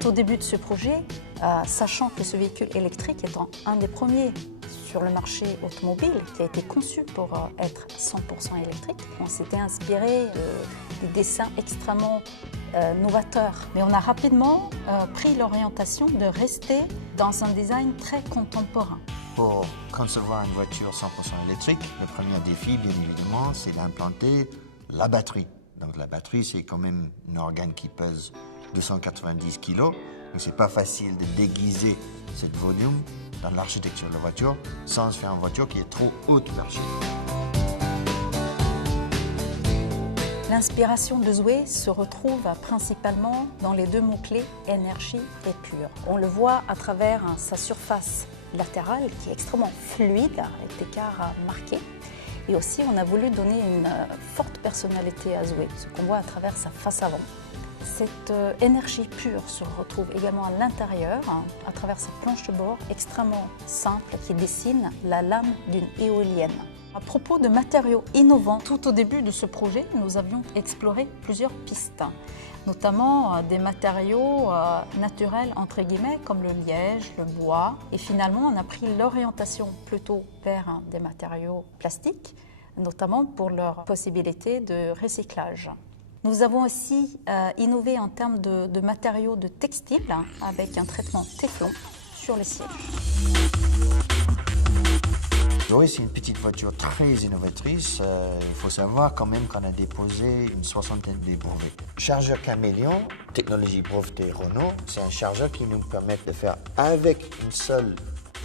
Tout au début de ce projet, sachant que ce véhicule électrique étant un des premiers sur le marché automobile qui a été conçu pour être 100% électrique, on s'était inspiré des dessins extrêmement novateurs. Mais on a rapidement pris l'orientation de rester dans un design très contemporain. Pour concevoir une voiture 100% électrique, le premier défi, bien évidemment, c'est d'implanter la batterie. Donc la batterie, c'est quand même un organe qui pèse 290 kg. Donc c'est pas facile de déguiser ce volume dans l'architecture de la voiture sans faire une voiture qui est trop haute l'archi. L'inspiration de Zoé se retrouve principalement dans les deux mots-clés énergie et pur. On le voit à travers sa surface latérale qui est extrêmement fluide avec des quarts marqués. Et aussi, on a voulu donner une forte personnalité à Zoé, ce qu'on voit à travers sa face avant. Cette énergie pure se retrouve également à l'intérieur, à travers sa planche de bord extrêmement simple qui dessine la lame d'une éolienne. À propos de matériaux innovants, tout au début de ce projet, nous avions exploré plusieurs pistes, notamment des matériaux naturels entre guillemets comme le liège, le bois. Et finalement, on a pris l'orientation plutôt vers des matériaux plastiques, notamment pour leur possibilité de recyclage. Nous avons aussi innové en termes de matériaux de textile avec un traitement Téflon sur les sièges. Zoé, c'est une petite voiture très innovatrice. Il faut savoir quand même qu'on a déposé une soixantaine de brevets. Chargeur Caméléon, technologie brevetée Renault, c'est un chargeur qui nous permet de faire avec une seule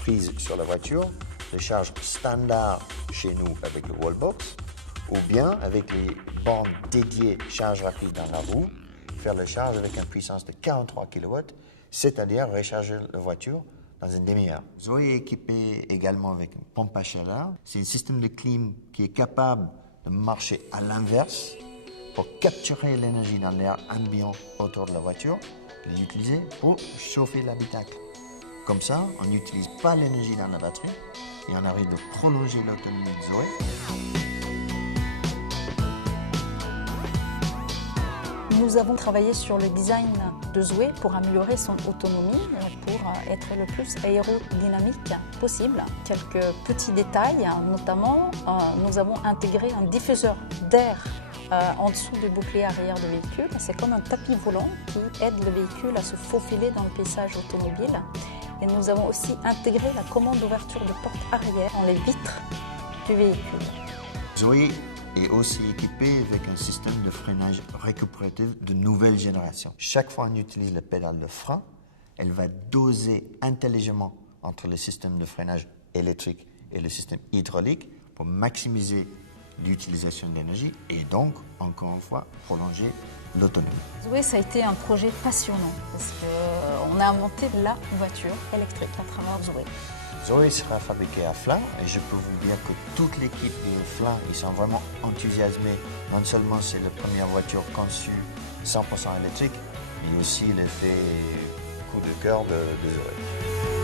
prise sur la voiture, le charge standard chez nous avec le wallbox, ou bien avec les bornes dédiées charge rapide dans la roue, faire le charge avec une puissance de 43 kW, c'est-à-dire recharger la voiture dans une demi-heure. Zoé est équipée également avec une pompe à chaleur. C'est un système de clim qui est capable de marcher à l'inverse pour capturer l'énergie dans l'air ambiant autour de la voiture et l'utiliser pour chauffer l'habitacle. Comme ça, on n'utilise pas l'énergie dans la batterie et on arrive à prolonger l'autonomie de Zoé. Nous avons travaillé sur le design de Zoé pour améliorer son autonomie, pour être le plus aérodynamique possible. Quelques petits détails, notamment nous avons intégré un diffuseur d'air en dessous du bouclier arrière du véhicule. C'est comme un tapis volant qui aide le véhicule à se faufiler dans le paysage automobile. Et nous avons aussi intégré la commande d'ouverture de porte arrière dans les vitres du véhicule. Zoé est aussi équipée avec un système de freinage récupératif de nouvelle génération. Chaque fois qu'on utilise le pédale de frein, elle va doser intelligemment entre le système de freinage électrique et le système hydraulique pour maximiser l'utilisation d'énergie et donc, encore une fois, prolonger l'autonomie. Zoé, ça a été un projet passionnant parce qu'on a inventé la voiture électrique à travers Zoé. Zoé sera fabriquée à Flins et je peux vous dire que toute l'équipe de Flins, ils sont vraiment enthousiasmés. Non seulement c'est la première voiture conçue 100% électrique, mais aussi l'effet coup de cœur de Zoé.